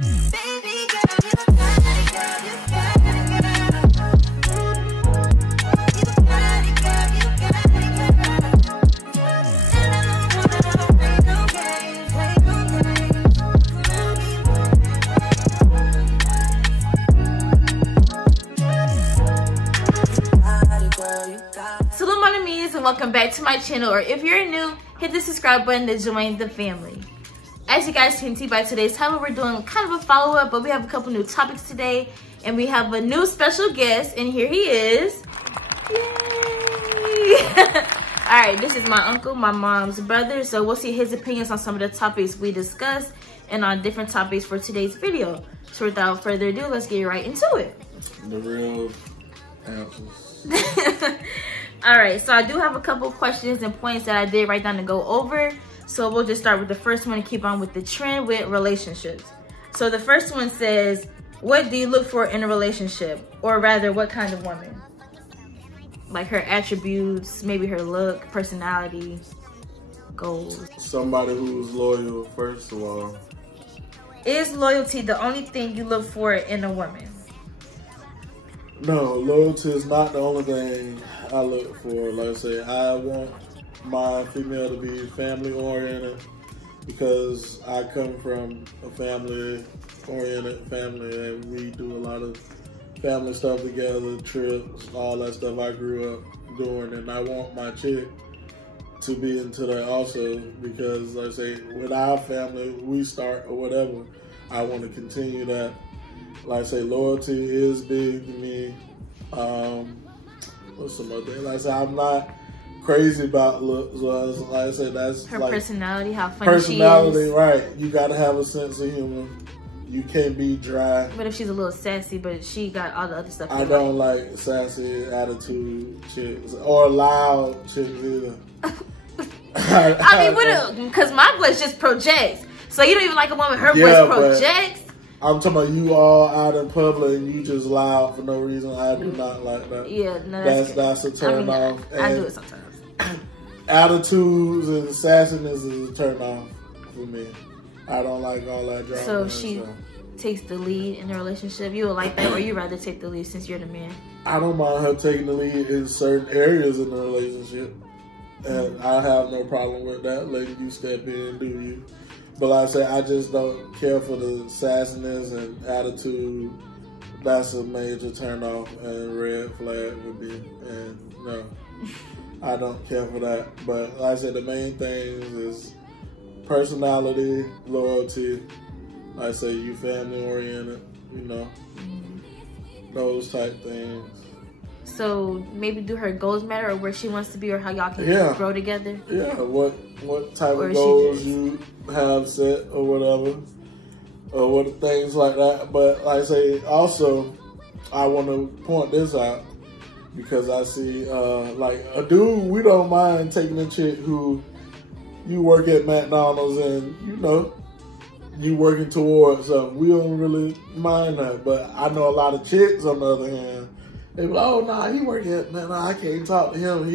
And welcome back to my channel, or if you're new, hit the subscribe button to join the family. As you guys can see by today's title, we're doing kind of a follow-up, but we have a couple new topics today, and we have a new special guest, and here he is. Yay! Alright, this is my uncle, my mom's brother, so we'll see his opinions on some of the topics we discussed and on different topics for today's video. So without further ado, let's get right into it. The real answers. Alright, so I do have a couple questions and points that I did write down to go over. So we'll just start with the first one and keep on with the trend with relationships. So the first one says, what do you look for in a relationship? Or rather, what kind of woman? Like her attributes, maybe her look, personality, goals. Somebody who's loyal, first of all. Is loyalty the only thing you look for in a woman? No, loyalty is not the only thing I look for. Like I say, I want my female to be family oriented because I come from a family oriented family and we do a lot of family stuff together, trips, all that stuff I grew up doing, and I want my chick to be into that also because, like I say, with our family, we start or whatever, I want to continue that. Like I say, loyalty is big to me. What's some other thing? Like I say, I'm not crazy about looks. Like I said, that's her like personality, how funny personality, she is. Right? You gotta have a sense of humor. You can't be dry. But if she's a little sassy, but she got all the other stuff. I don't like sassy attitude chicks or loud chicks either. I mean, because my voice just projects. So you don't even like a woman, her voice projects? I'm talking about you all out in public and you just loud for no reason. I do not like that. Yeah, no, that's a turn off. I do it sometimes. Attitudes and sassiness is a turn off for me. I don't like all that drama. So she takes the lead in the relationship. You would like that, or you rather take the lead since you're the man? I don't mind her taking the lead in certain areas in the relationship, and I have no problem with that. Letting you step in and do you. But like I say, I just don't care for the sassiness and attitude. That's a major turn off and red flag would be. And no, I don't care for that. But like I said, the main things is personality, loyalty. Like I say, you family oriented, you know, those type things. So maybe do her goals matter, or where she wants to be, or how y'all can grow together? Yeah, what type of goals you have set or whatever, or what things like that. But like I say, also, I want to point this out because I see like a dude, we don't mind taking a chick who you work at McDonald's and you know you working towards something. We don't really mind that. But I know a lot of chicks on the other hand, they be like, oh nah, he work at I can't talk to him.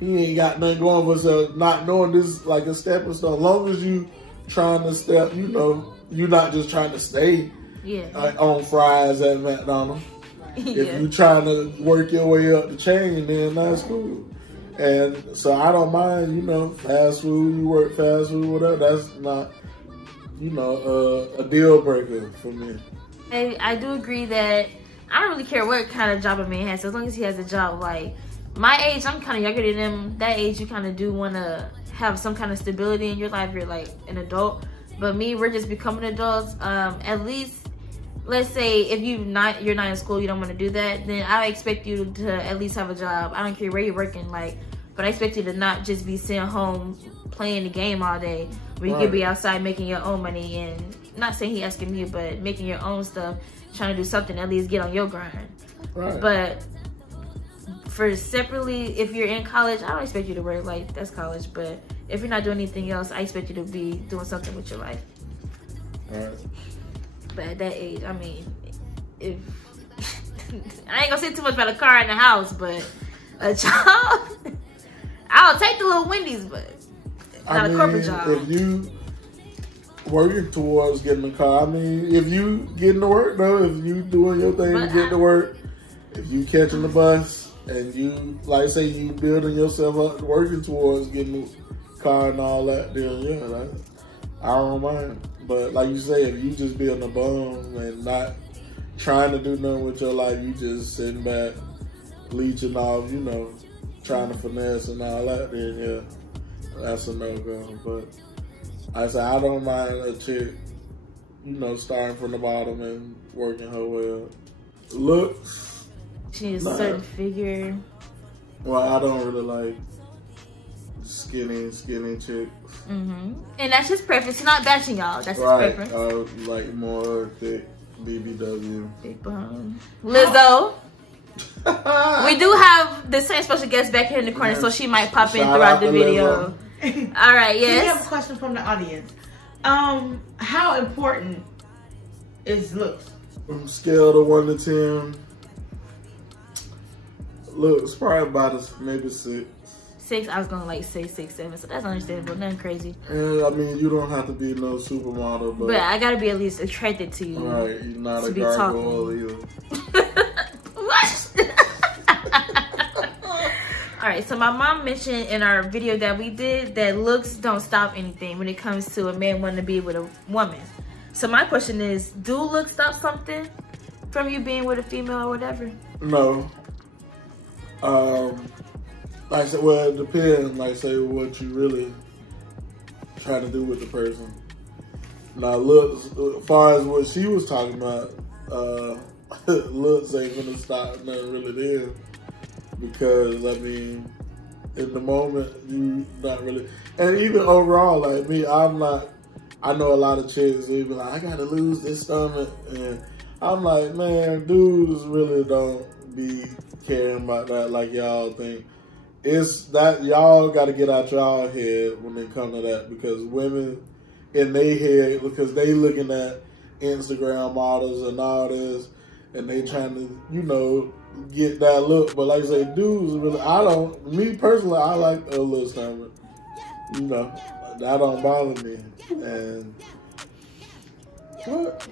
He ain't got nothing going for himself. Not knowing this like a stepping stone. As long as you trying to step, you know, you're not just trying to stay on fries at McDonald's. If you trying to work your way up the chain, then that's cool. And so I don't mind, you know, fast food, you work fast food, whatever. That's not, you know, a deal breaker for me. I do agree that I don't really care what kind of job a man has, as long as he has a job. Like my age, I'm kind of younger than them. That age, you kind of do want to have some kind of stability in your life. You're like an adult, but me, we're just becoming adults. At least, let's say if you're not in school, you don't want to do that, then I expect you to at least have a job. I don't care where you're working, like, but I expect you to not just be sitting home playing the game all day, where you could be outside making your own money, and not saying he asking me, but making your own stuff, trying to do something, at least get on your grind. Right. But for separately, if you're in college, I don't expect you to work, like that's college, but if you're not doing anything else, I expect you to be doing something with your life. Right. But at that age, I mean, if I ain't gonna say too much about a car in the house, but a job, I'll take the little Wendy's, but not a corporate job. working towards getting a car. I mean, if you getting to work though, if you doing your thing to get to work, if you catching the bus and you, like say you building yourself up, working towards getting a car and all that, then yeah, I don't mind. But like you say, if you just being a bum and not trying to do nothing with your life, you just sitting back, leeching off, you know, trying to finesse and all that, then yeah, that's a no-go. But I say I don't mind a chick, you know, starting from the bottom and working her way up. Looks. She needs a certain figure. Well, I don't really like skinny chicks. And that's his preference. He's not bashing y'all. That's his preference. Like more thick BBW. Big bone. Lizzo. We do have the same special guest back here in the corner, so she might pop in throughout the video. All right, yes. We have a question from the audience. How important is looks? From scale of 1 to 10, looks probably about maybe 6. 6, I was gonna like say 6, 7, so that's understandable, nothing crazy. And I mean, you don't have to be no supermodel, but I gotta be at least attracted to you. Right, you're not a gargoyle either. What? Alright, so my mom mentioned in our video that we did that looks don't stop anything when it comes to a man wanting to be with a woman. So my question is, do looks stop something from you being with a female or whatever? No. Like I said, well, it depends, like say, what you really trying to do with the person. Now, looks, as far as what she was talking about, looks ain't gonna stop nothing really there. Because, I mean, in the moment, you not really, and even overall, like me, I'm not, I know a lot of chicks, they be like, I gotta lose this stomach, and I'm like, man, dudes really don't be caring about that like y'all think. It's that y'all got to get out y'all head when they come to that, because women in their head, because they looking at Instagram models and all this, and they trying to, you know, get that look. But like I say, dudes really, me personally, I like a little stomach. You know, that don't bother me. And what?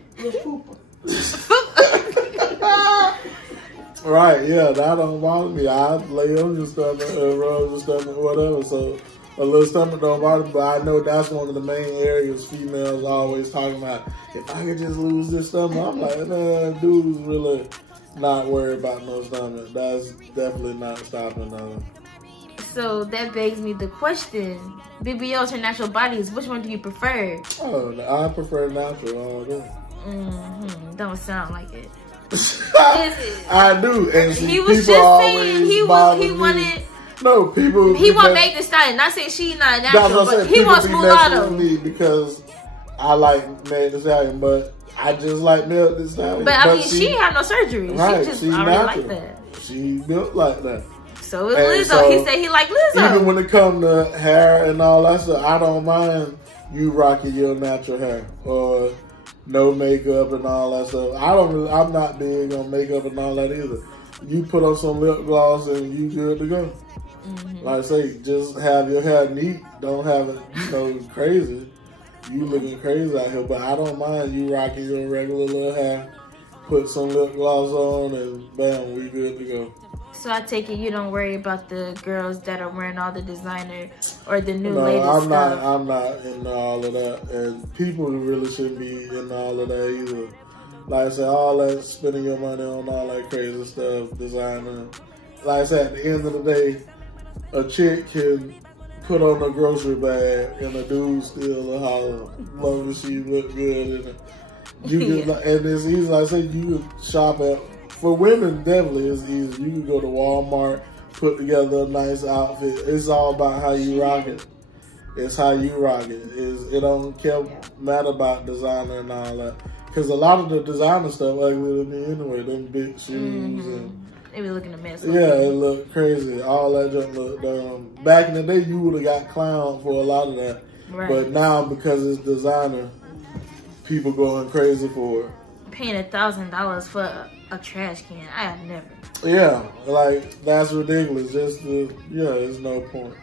Right, yeah, that don't bother me. I lay on your stomach, rub your stomach, whatever. So a little stomach don't bother me, but I know that's one of the main areas females always talking about. If I could just lose this stomach, I'm like, nah, dudes really not worried about no stomach. That's definitely not stopping them. So that begs me the question: BBL'S or natural bodies? Which one do you prefer? Oh, I prefer natural all day. Don't sound like it. I do, and he was just saying he wanted. No, people. He want Meg Thee Stallion. Not saying she not natural, but he wants mulatto. Me because I like Meg Thee Stallion, but I just like Meg Thee Stallion. But I mean, she had no surgery. Right, she just already like that. She built like that. So is Lizzo. So, he said he like Lizzo. Even when it comes to hair and all that stuff, I don't mind you rocking your natural hair or no makeup and all that stuff. I'm not big on makeup and all that either. You put on some lip gloss and you good to go. Like I say, just have your hair neat. Don't have it, you know, crazy. You looking crazy out here, but I don't mind you rocking your regular little hair. Put some lip gloss on and bam, we good to go. So I take it you don't worry about the girls that are wearing all the designer or the new latest stuff. I'm not into all of that, and people really shouldn't be into all of that either. Like I said, all that spending your money on all that crazy stuff, designer. Like I said, at the end of the day, a chick can put on a grocery bag and a dude still a holler, as long as she look good in it. You can, and it's easy. Like I said, you can shop at. For women, definitely it's easy. You can go to Walmart, put together a nice outfit. It's all about how you rock it. It's how you rock it. It don't matter about designer and all that. Because a lot of the designer stuff ugly to me anyway. Them big shoes and they be looking a mess. Yeah, it look crazy. All that junk look dumb. Back in the day, you would have got clowned for a lot of that. Right. But now, because it's designer, people going crazy for it. Paying $1,000 for a trash can, I have never. Yeah, like that's ridiculous. There's no point.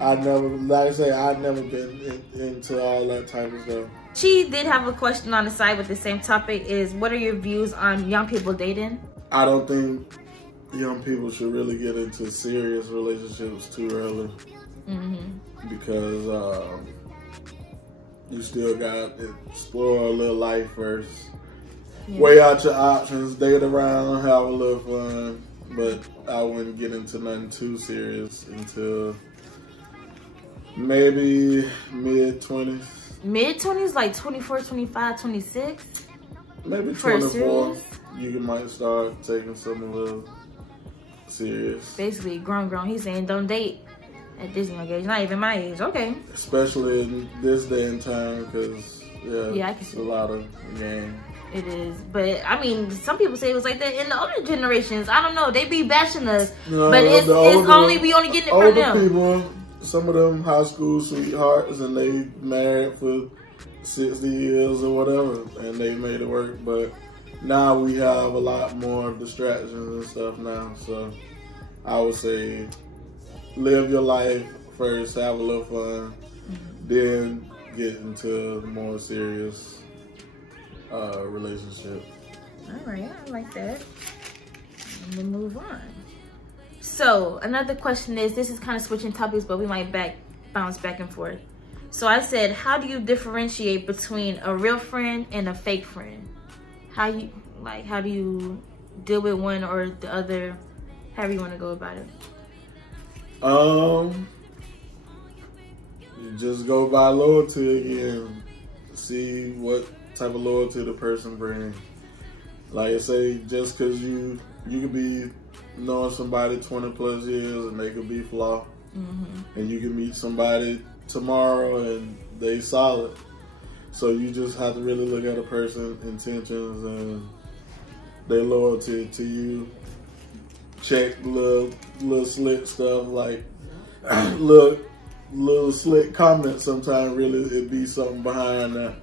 I never, like I say, I've never been into all that type of stuff. She did have a question on the side with the same topic. Is what are your views on young people dating? I don't think young people should really get into serious relationships too early. Because you still got to explore a little life first. Weigh out your options, date around, have a little fun. But I wouldn't get into nothing too serious until maybe mid-20s. Mid-20s, like 24, 25, 26? Maybe 24. You might start taking something a little serious. Basically, grown. He's saying don't date at this young age. Not even my age. Okay. Especially in this day and time, because, yeah, I can see a lot of game. It is. But, I mean, some people say it was like that in the older generations. I don't know. They be bashing us. No, but we only getting it from them. People, some of them high school sweethearts, and they married for 60 years or whatever, and they made it work. But now we have a lot more distractions and stuff now. So I would say live your life first, have a little fun, then get into more serious relationship. All right, I like that. And we'll move on. So another question is, this is kind of switching topics, but we might bounce back and forth. So I said, how do you differentiate between a real friend and a fake friend? How do you deal with one or the other? However you want to go about it. You just go by loyalty again. See what type of loyalty the person brings. Like I say, just because you could be knowing somebody 20 plus years and they could be flawed, and you can meet somebody tomorrow and they solid. So you just have to really look at a person's intentions and their loyalty to you. Check little slick stuff, like little slick comments. Sometimes really it be something behind that.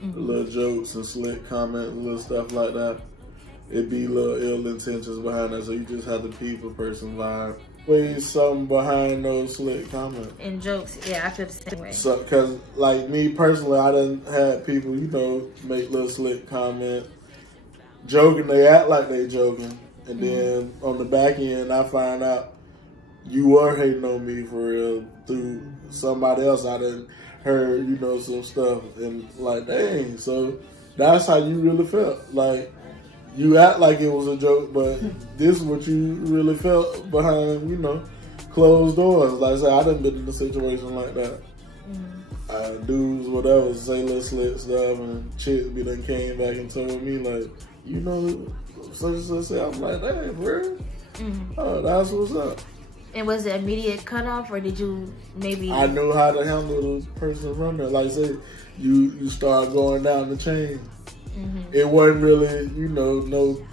Little jokes and slick comments, little stuff like that. It be little ill intentions behind that. So you just have to peep a person's vibe. There's something behind those slick comments and jokes. Yeah, I feel the same way. So, cause like me personally, I done had people, make little slick comments, joking. They act like they joking, and then on the back end, I find out you were hating on me for real through somebody else. I done heard, some stuff, and like, dang. So that's how you really felt. Like, you act like it was a joke, but this is what you really felt behind, closed doors. Like I said, I done been in a situation like that. Dudes, whatever, say little slick stuff, and chicks be done came back and told me, like, such and such. I'm like, dang, bro. Oh, that's what's up. And was it immediate cutoff, or did you maybe? I knew how to handle the person from there. Like I said, you start going down the chain. It wasn't really, no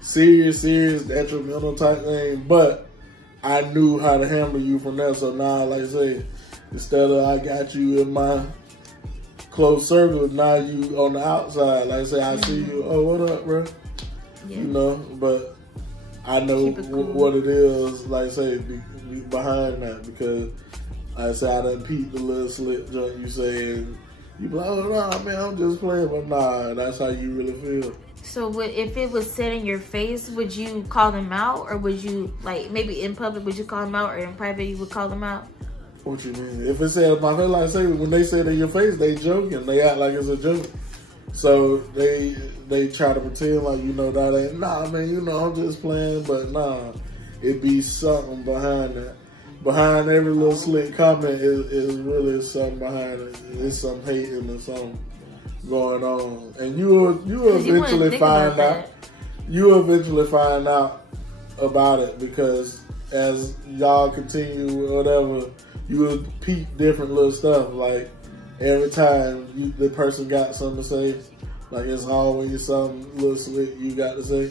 serious detrimental type thing, but I knew how to handle you from there. So now, like I say, instead of I got you in my close circle, now you on the outside. Like I say, I see you. Oh, what up, bro? Yeah. But I know cool. What it is. Like I say, be behind that, because like I say, I done peeped the little slip junk you saying. You be like, oh, nah, man, I'm just playing. But nah, that's how you really feel. So if it was said in your face, would you call them out? Or would you, like, maybe in public, would you call them out? Or in private, you would call them out? What you mean? If it said in my face, like I say, when they say it in your face, they joking. They act like it's a joke. So they try to pretend like, that ain't, nah, man, I'm just playing. But nah, it be something behind that. Behind every little slick comment is really something behind it. It's some hating or something going on, and you eventually find out. You eventually find out about it, because as y'all continue whatever, you will peep different little stuff. Like every time the person got something to say, like it's always something little slick you got to say.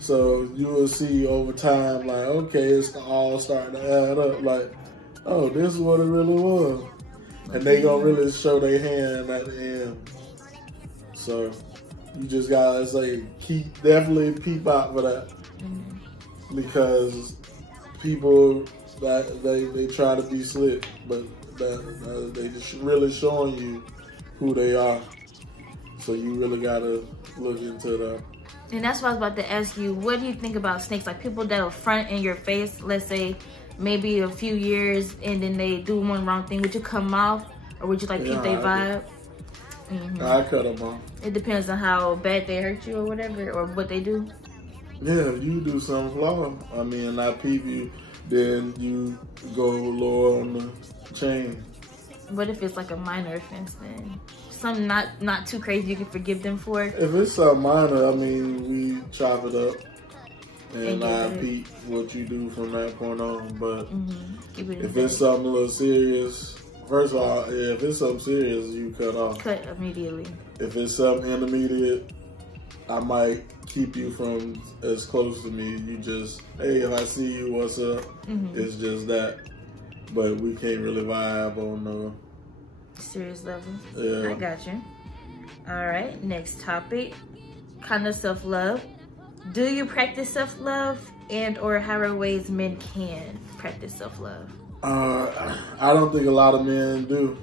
So you will see over time, like, okay, it's all starting to add up. Like, oh, this is what it really was. And they gonna really show their hand at the end. So you just gotta say, definitely peep out for that. Because people that they try to be slick, but they just really showing you who they are. So you really gotta look into that. And that's what I was about to ask you. What do you think about snakes? Like people that will front in your face, let's say maybe a few years, and then they do one wrong thing. Would you cut them off, or would you like keep their vibe? I cut them off. It depends on how bad they hurt you or whatever, or what they do. Yeah, if you do something flawed, I mean, I peep you, then you go lower on the chain. What if it's like a minor offense then? Something not too crazy you can forgive them for? If it's a minor, I mean, we chop it up and I peep what you do from that point on. But if it's something a little serious, first of all, if it's something serious, you cut off. Cut immediately. If it's something intermediate, I might keep you from as close to me. You just, hey, if I see you, what's up? It's just that. But we can't really vibe on the serious level. Yeah. I got you. All right, next topic. Kind of self-love. Do you practice self-love, and or how are ways men can practice self-love? I don't think a lot of men do.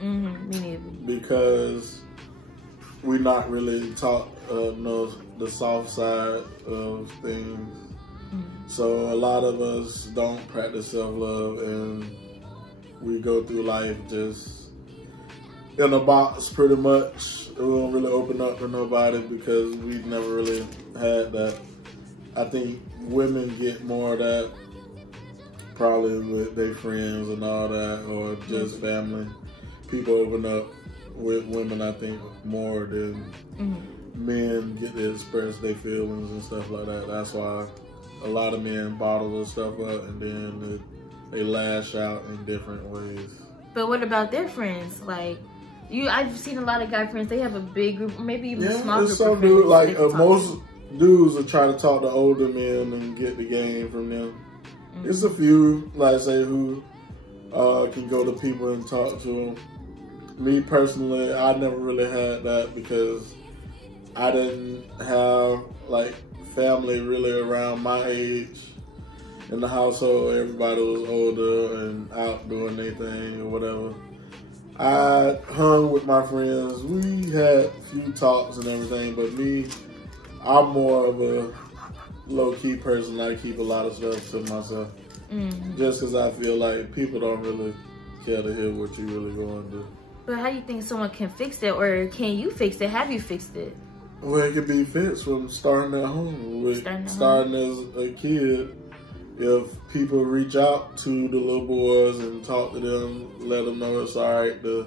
Me neither. Because we're not really taught the soft side of things. So a lot of us don't practice self-love, and we go through life just in a box pretty much. We don't really open up to nobody because we've never really had that. I think women get more of that probably with their friends and all that, or just family. People open up with women, I think, more than men get to express their feelings and stuff like that. That's why a lot of men bottle this stuff up, and then they lash out in different ways. But what about their friends? Like, I've seen a lot of guy friends, they have a big group, maybe even a small group of friends. Like most dudes will try to talk to older men and get the game from them. It's a few, like I say, who can go to people and talk to them. Me personally, I never really had that because I didn't have like family really around my age in the household. Everybody was older and out doing their thing or whatever. I hung with my friends. We had a few talks and everything, but me, I'm more of a low-key person. I keep a lot of stuff to myself. Just because I feel like people don't really care to hear what you really going to do. But how do you think someone can fix it, or can you fix it? Have you fixed it? Well, it can be fixed from starting at home. Starting as a kid, if people reach out to the little boys and talk to them, let them know it's all right to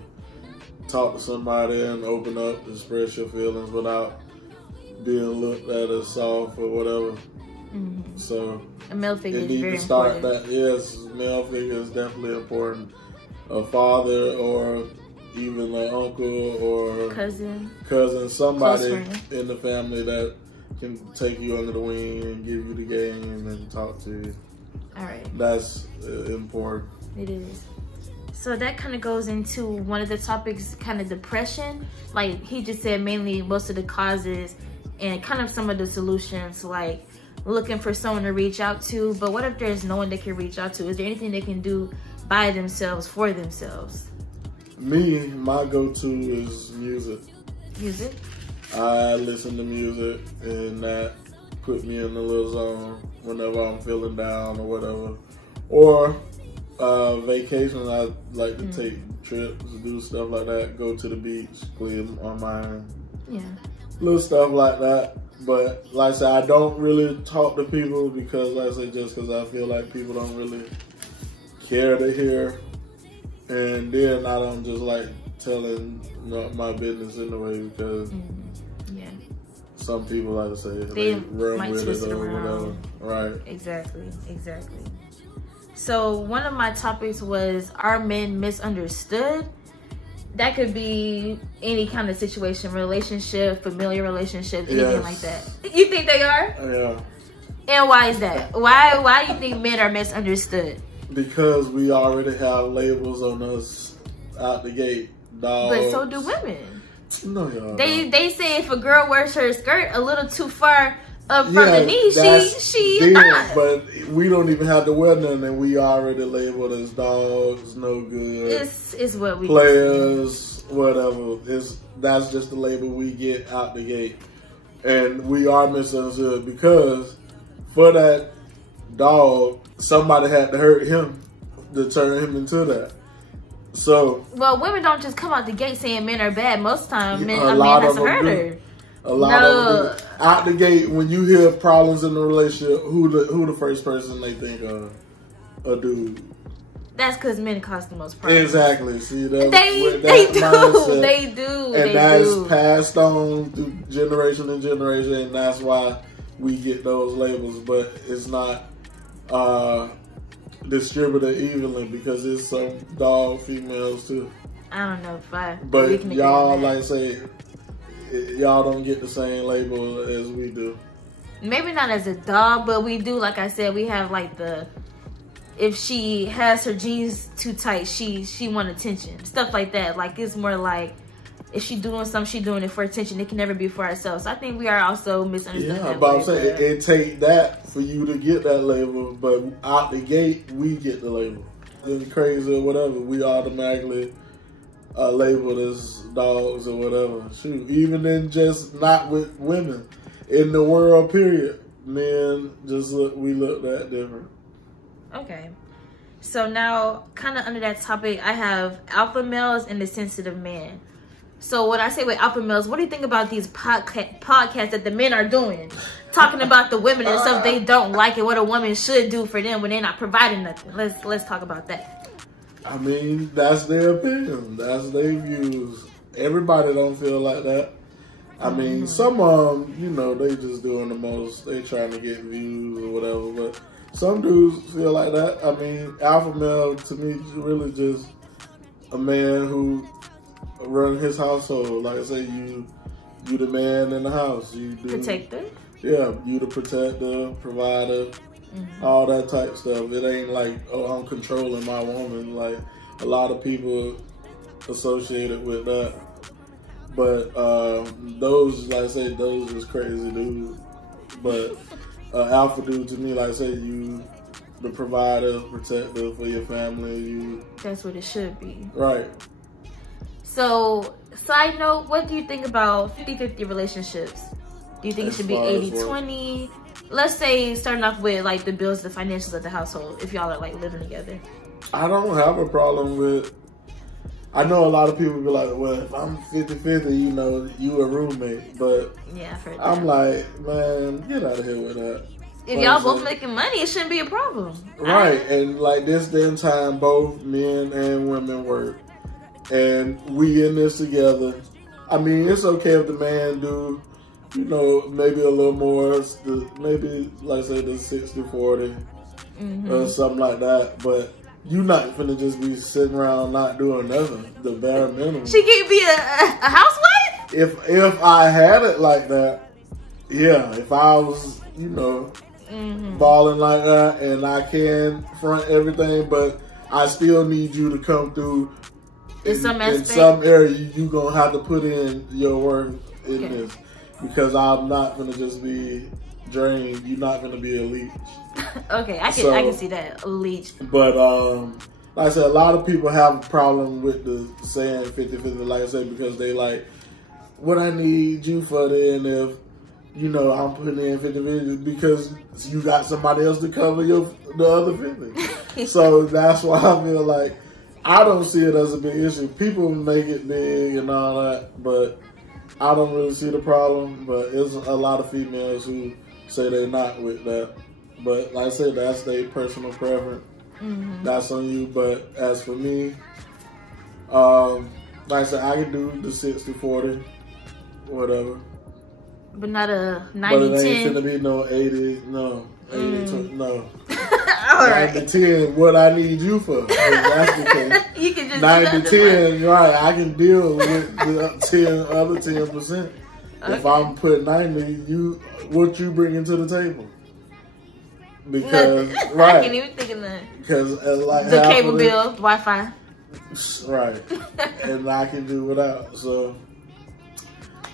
talk to somebody and open up, express your feelings without being looked at as soft or whatever. So a male figure is very start important. That. Yes, male figure is definitely important. A father or even an uncle or cousin, somebody in the family that can take you under the wing and give you the game and talk to you. All right. That's important. It is. So that kind of goes into one of the topics, kind of depression. Like he just said, mainly most of the causes and kind of some of the solutions, like looking for someone to reach out to. But what if there's no one they can reach out to? Is there anything they can do by themselves, for themselves? Me, my go-to is music. Music? I listen to music, and that put me in a little zone whenever I'm feeling down or whatever. Or vacations, I like to take trips, do stuff like that, go to the beach, clear my mind. Yeah. Little stuff like that. But like I said, I don't really talk to people because, like I said, just because I feel like people don't really care to hear. And then I don't just like telling my business anyway because some people, like I say, they run with it or whatever. Right. Exactly. So one of my topics was, are men misunderstood? That could be any kind of situation, relationship, familiar relationships, anything like that. You think they are? Yeah. And why is that? Why do you think men are misunderstood? Because we already have labels on us out the gate. Dogs. But so do women. No, y'all. They say if a girl wears her skirt a little too far up from the knee, she is not. But we don't even have to wear none, and we already labeled as dogs, no good. It's what we players, whatever. That's just the label we get out the gate. And we are misunderstood because for that dog, somebody had to hurt him to turn him into that. So, well, women don't just come out the gate saying men are bad. Most times, a man has to hurt her. A lot of them do. Out the gate, when you hear problems in the relationship, who the first person they think of? A dude. That's because men cause the most problems. Exactly. See, they do. They do. And that's passed on through generation and generation, and that's why we get those labels. But it's not distributed evenly because it's some dog females too. I don't know if I. But y'all, like say, y'all don't get the same label as we do. Maybe not as a dog, but we do. Like I said, we have like the. If she has her jeans too tight, she want attention. Stuff like that. Like, it's more like, if she doing something, she doing it for attention. It can never be for ourselves. So I think we are also misunderstood. Yeah, but I'm saying, it take that for you to get that label, but out the gate, we get the label. It's crazy or whatever, we automatically labeled as dogs or whatever. Shoot, even in just not with women. In the world, period, men we look that different. Okay, so now kind of under that topic, I have alpha males and the sensitive man. So when I say with alpha males, what do you think about these podcasts that the men are doing? Talking about the women and stuff they don't like and what a woman should do for them when they're not providing nothing. Let's talk about that. I mean, that's their opinion. That's their views. Everybody don't feel like that. I mean, some of them, you know, they just doing the most. They trying to get views or whatever, but some dudes feel like that. I mean, alpha male to me is really just a man who run his household. Like I say, you the man in the house. You do protector. Yeah, you the protector, provider, all that type stuff. It ain't like, oh, I'm controlling my woman. Like a lot of people associated with that. But those, like I say, those is crazy dudes. But alpha dude to me, like I say, you the provider, protector for your family. That's what it should be. Right. So, side note, what do you think about 50-50 relationships? Do you think it should be 80-20? Let's say starting off with like the bills, the financials of the household, if y'all are like living together. I don't have a problem with. I know a lot of people be like, well, if I'm 50-50, you know, you a roommate. But yeah, I've heard that. I'm like, man, get out of here with that. If y'all both making money, it shouldn't be a problem. Right. And like this day and time, both men and women work. And we in this together. I mean, it's okay if the man do, you know, maybe a little more, maybe, like say, the 60-40 or something like that. But you not finna just be sitting around not doing nothing. The bare minimum. She can't be a housewife? If I had it like that, yeah. If I was, you know, balling like that and I can front everything, but I still need you to come through in some area. You gonna have to put in your work in this because I'm not gonna just be drained. You're not gonna be a leech. Okay, I can see that, a leech. But like I said, a lot of people have a problem with the saying 50-50. Like I said, because they like, what I need you for then if, you know, I'm putting in 50-50 because you got somebody else to cover the other 50. So that's why I feel like I don't see it as a big issue. People make it big and all that, but I don't really see the problem. But there's a lot of females who say they're not with that. But like I said, that's their personal preference. That's on you. But as for me, like I said, I can do the 60-40, whatever. But not a 90-10. But it ain't finna be no 80, no. 80-20, no. All right. 90-10, what I need you for. If that's the case. You can just 90-10, right, I can deal with the other 10%. Okay. If I'm putting 90, what you bringing to the table? Because, right. I can't even think of that. Because like the cable bill, Wi-Fi. Right. And I can do without, so.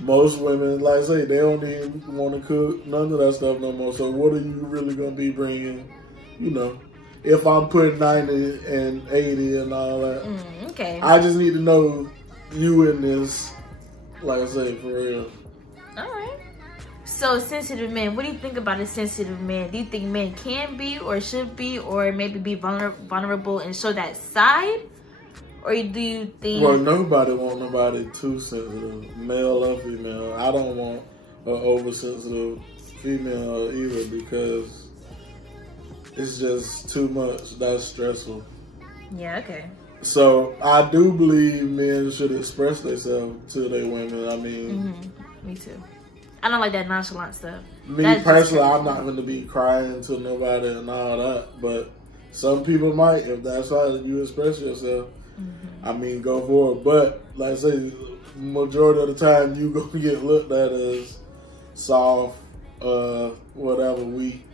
Most women, like I say, they don't even want to cook, none of that stuff no more. So what are you really going to be bringing, you know, if I'm putting 90 and 80 and all that? Okay. I just need to know you in this, like I say, for real. All right. So sensitive men, what do you think about a sensitive man? Do you think men can be or should be or maybe be vulnerable and show that side? Or do you think... Well, nobody want nobody too sensitive, male or female. I don't want an oversensitive female either because it's just too much. That's stressful. Yeah, okay. So I do believe men should express themselves to their women. I mean... Me too. I don't like that nonchalant stuff. Me personally, I'm not going to be crying to nobody and all that, but some people might if that's how you express yourself. I mean, go for it. But like I say, majority of the time you gonna get looked at as soft, whatever, weak,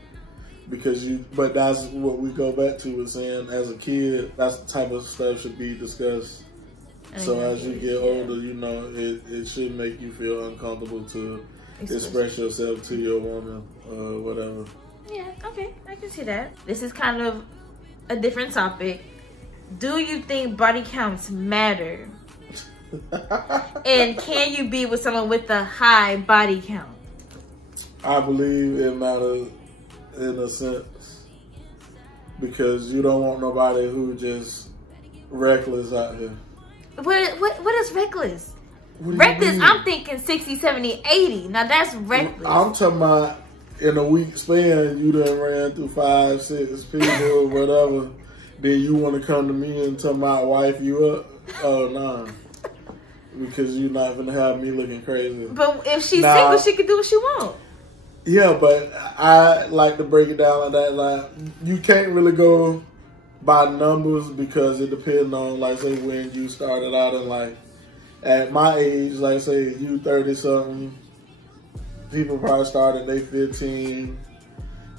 because you. But that's what we go back to with saying as a kid, that's the type of stuff should be discussed. So as you get older, you know, it should make you feel uncomfortable to express yourself to your woman or whatever. Yeah, okay, I can see that. This is kind of a different topic. Do you think body counts matter? And can you be with someone with a high body count? I believe it matters in a sense because you don't want nobody who just reckless out here. What is reckless? Reckless, I'm thinking 60, 70, 80. Now that's reckless. I'm talking about in a week span, you done ran through 5, 6 people or whatever. Then you want to come to me and tell my wife you up? Oh, no. Nah. Because you're not going to have me looking crazy. But if she's single, she can do what she wants. Yeah, but I like to break it down like that. Like, you can't really go by numbers because it depends on, like, say, when you started out in life. At my age, like, say, you 30-something, people probably started, they 15.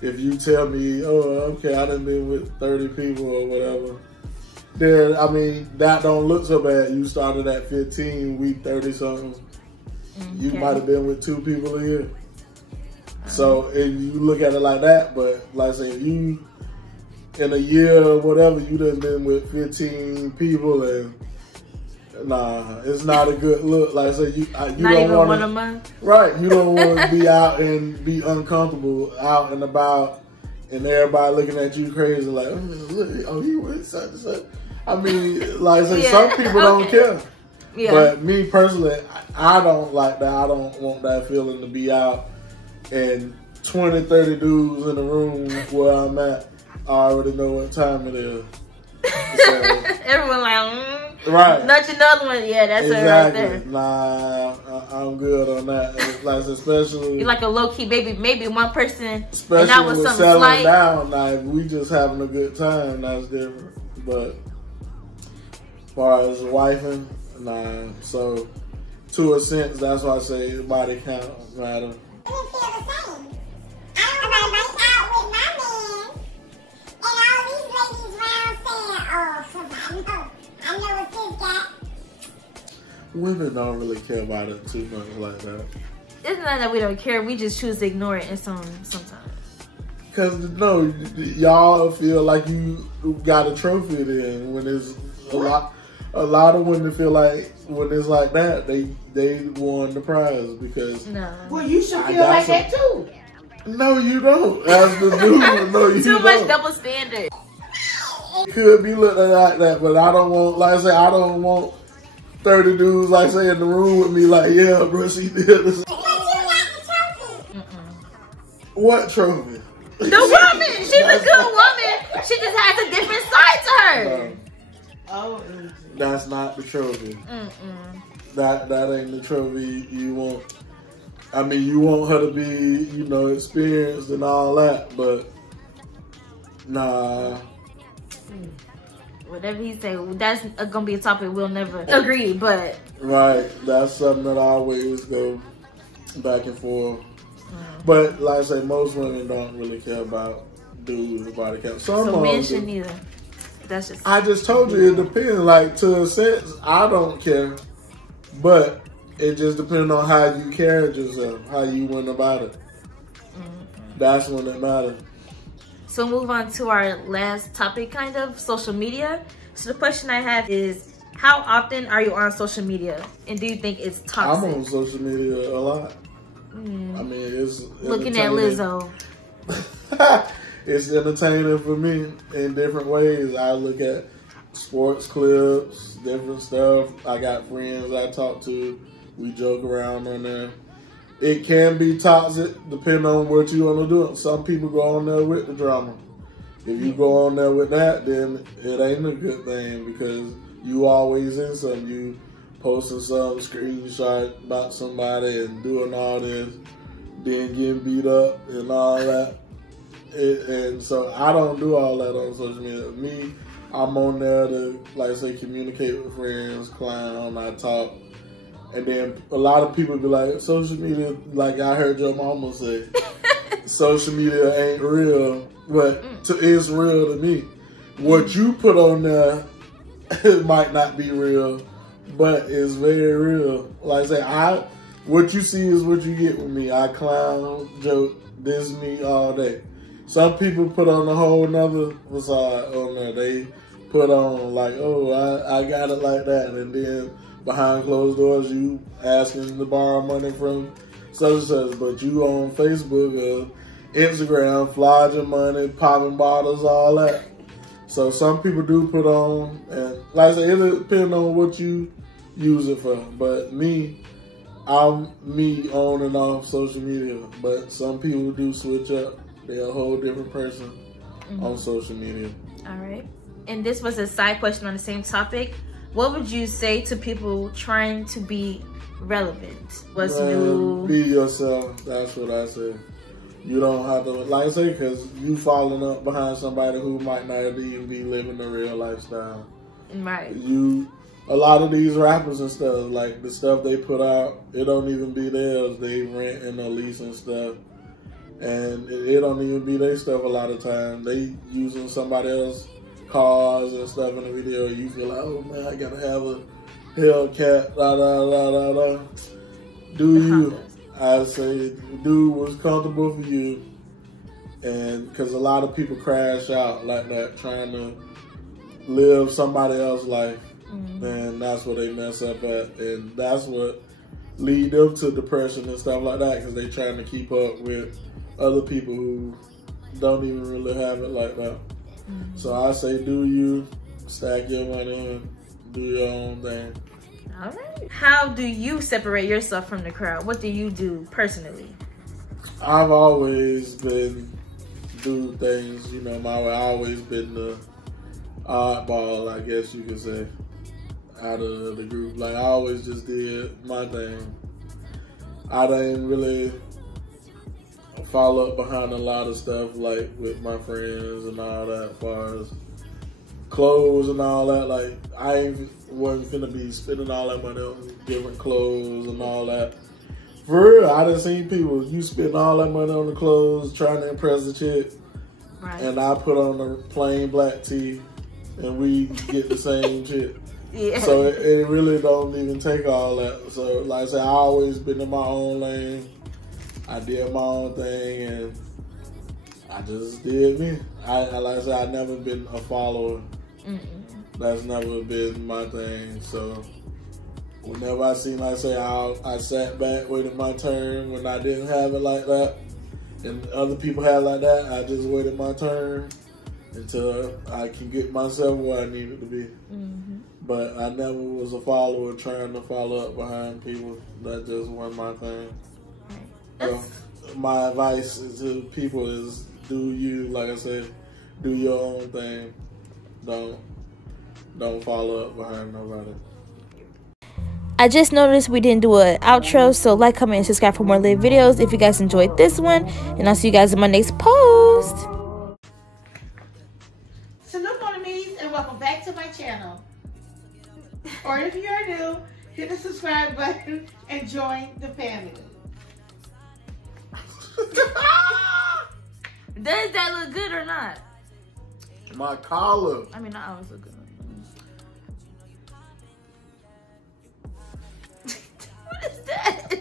If you tell me, oh, okay, I done been with 30 people or whatever, then, I mean, that don't look so bad. You started at 15, we 30-something. You might have been with 2 people a year. So, and you look at it like that, but like I say, if you, in a year or whatever, you done been with 15 people and nah, it's not a good look. Like I said, you not don't even want one a month. Right, you don't want to be out and be uncomfortable out and about, and everybody looking at you crazy like, oh, he with such and such. I mean, like I say, some people don't care. Yeah. But me personally, I don't like that. I don't want that feeling to be out and 20, 30 dudes in the room where I'm at. I already know what time it is. So, everyone like, right. Not another one. Yeah, that's exactly. It right there. Nah, I'm good on that. Like, especially, you're like a low key baby, maybe one person. Especially and that was with something settling slight. down. Now, if we just having a good time, that's different. But as far as wifing, nah. So to a sense, that's why I say body count matter. Women don't really care about it too much like that. It's not that we don't care. We just choose to ignore it in sometimes. Because, no, y'all feel like you got a trophy then. When there's a lot of women feel like when it's like that, they won the prize because... No. Well, you should feel like that too. No, you don't. As the dude, no, you Too don't. much double standard. It could be looked at like that, but I don't want, like I say, I don't want 30 dudes, like say, in the room with me like, yeah, bro, she did this. What trophy? The woman! She's a good woman. She just has a different side to her. No. That's not the trophy. That ain't the trophy you want. I mean, you want her to be, you know, experienced and all that, but nah. Whatever he say, that's gonna be a topic we'll never agree, but... Right, that's something that I always go back and forth. But like I say, most women don't really care about dudes' body count. So men shouldn't either. That's just... I just told you, it depends. Like, to a sense, I don't care. But it just depends on how you carried yourself, how you went about it. That's when it matters. So move on to our last topic, kind of, social media. So the question I have is, How often are you on social media? And do you think it's toxic? I'm on social media a lot. I mean, it's looking at Lizzo. It's entertaining for me in different ways. I look at sports clips, different stuff. I got friends I talk to. We joke around on there. It can be toxic depending on what you want to do. Some people go on there with the drama. If you go on there with that, then it ain't a good thing because you always in something. You posting some screenshot about somebody and doing all this, then getting beat up and all that. And so I don't do all that on social media. Me, I'm on there to, like I say, communicate with friends, clown, I talk. And then a lot of people be like, social media, like I heard your mama say, social media ain't real, but it's real to me. What you put on there, it might not be real, but it's very real. Like I say, what you see is what you get with me. I clown, joke, this me all day. Some people put on a whole nother facade on there. They put on like, oh, I got it like that. And then behind closed doors, you asking to borrow money from such and such. But you on Facebook or Instagram, flogging money, popping bottles, all that. So some people do put on, and like I say, it depends on what you use it for. But me, I'm me on and off social media. But some people do switch up. They're a whole different person on social media. All right. And this was a side question on the same topic. What would you say to people trying to be relevant? What's new? Be yourself. That's what I say. You don't have to, like I say, because you falling up behind somebody who might not even be living a real lifestyle. Right. A lot of these rappers and stuff, like the stuff they put out, it don't even be theirs. They rent and lease and stuff. And it don't even be their stuff a lot of times. They using somebody else's cars and stuff in the video. You feel like, oh man, I gotta have a Hellcat, da da da da da. Do you? I say, do what's comfortable for you. And because a lot of people crash out like that, trying to live somebody else's life. And that's where they mess up at. And that's what lead them to depression and stuff like that, because they trying to keep up with other people who don't even really have it like that. So I say, do you, stack your money and do your own thing. All right. How do you separate yourself from the crowd? What do you do personally? I've always been do things, you know, my way. I've always been the oddball, I guess you could say, out of the group. Like, I always just did my thing. I didn't really follow up behind a lot of stuff, like with my friends and all that, as far as clothes and all that. Like, I wasn't finna be spending all that money on different clothes and all that. For real, I done seen people, you spend all that money on the clothes trying to impress the chick, right, and I put on a plain black tee and we get the same shit. Yeah. So it really don't even take all that. So like I said, I always been in my own lane. I did my own thing and I just did me. Like I said, I never been a follower. That's never been my thing. So whenever I seen, like I say, I sat back, waited my turn when I didn't have it like that. And other people had like that, I just waited my turn until I can get myself where I needed to be. But I never was a follower trying to follow up behind people. That just wasn't my thing. So my advice to people is, do you, like I said, do your own thing. Don't follow up behind nobody. I just noticed we didn't do an outro, so like, comment, and subscribe for more lit videos if you guys enjoyed this one, and I'll see you guys in my next post. Salute on the me's and welcome back to my channel. Or if you are new, hit the subscribe button and join the family. Does that look good or not? My collar. I mean, I always look good. What is that?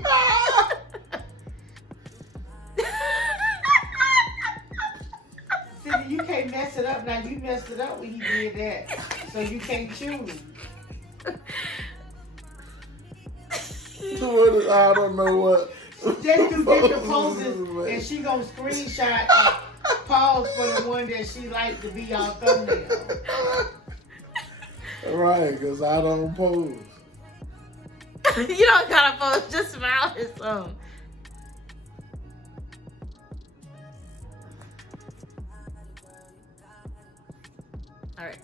See, you can't mess it up. Now you messed it up when you did that. So you can't choose. I don't know what. Just to get the poses, and she gonna screenshot and pause for the one that she likes to be on thumbnail. Right, because I don't pose. You don't gotta pose, just smile or something. All right.